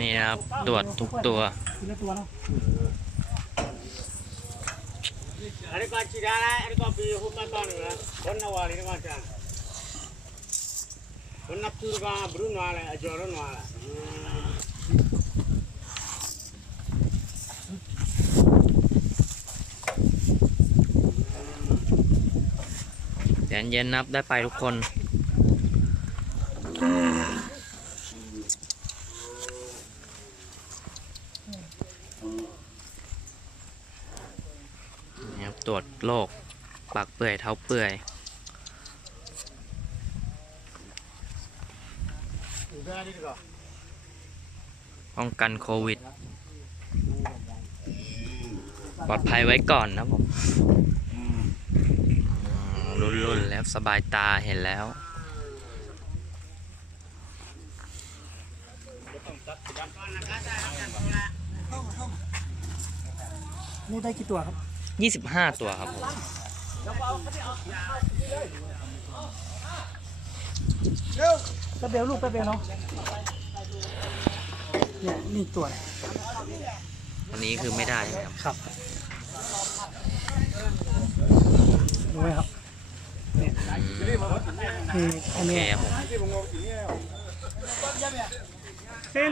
นี่นะครับตรวจทุกตัว ทีละตัวเนาะ ಅದಕ್ಕೆ ಹಚ್ಚಿದಾರ ಅದಕ್ಕೆ ಬಿ ಹುಮ್ಮತ್ತಾನ ಹೊನ್ನ ವಾಳಿ ಮಾಡ್ತಾನ ಹೊನ್ನ ಚೂರುಗ ಬ್ರೂ ನಾಳ ಜ್ವರ ನಾಳ เย็นเย็นนับได้ไปทุกคน นะครับตรวจโรคปากเปื่อยเท้าเปื่อยป้องกันโควิด ปลอดภัยไว้ก่อนนะผมรุ่นๆแล้วสบายตาเห็นแล้วต้องตัดสินก่อนนะครับ ได้กี่ตัวครับ25ตัวครับผมแป๊บเดียวลูกแป๊บเดียวเนาะเนี่ยนี่ตัวเนี่ยวันนี้คือไม่ได้ใช่ไหมครับครับดูไหมครับเนี่ยนี่อันโอเคนี้ครับผมเส้น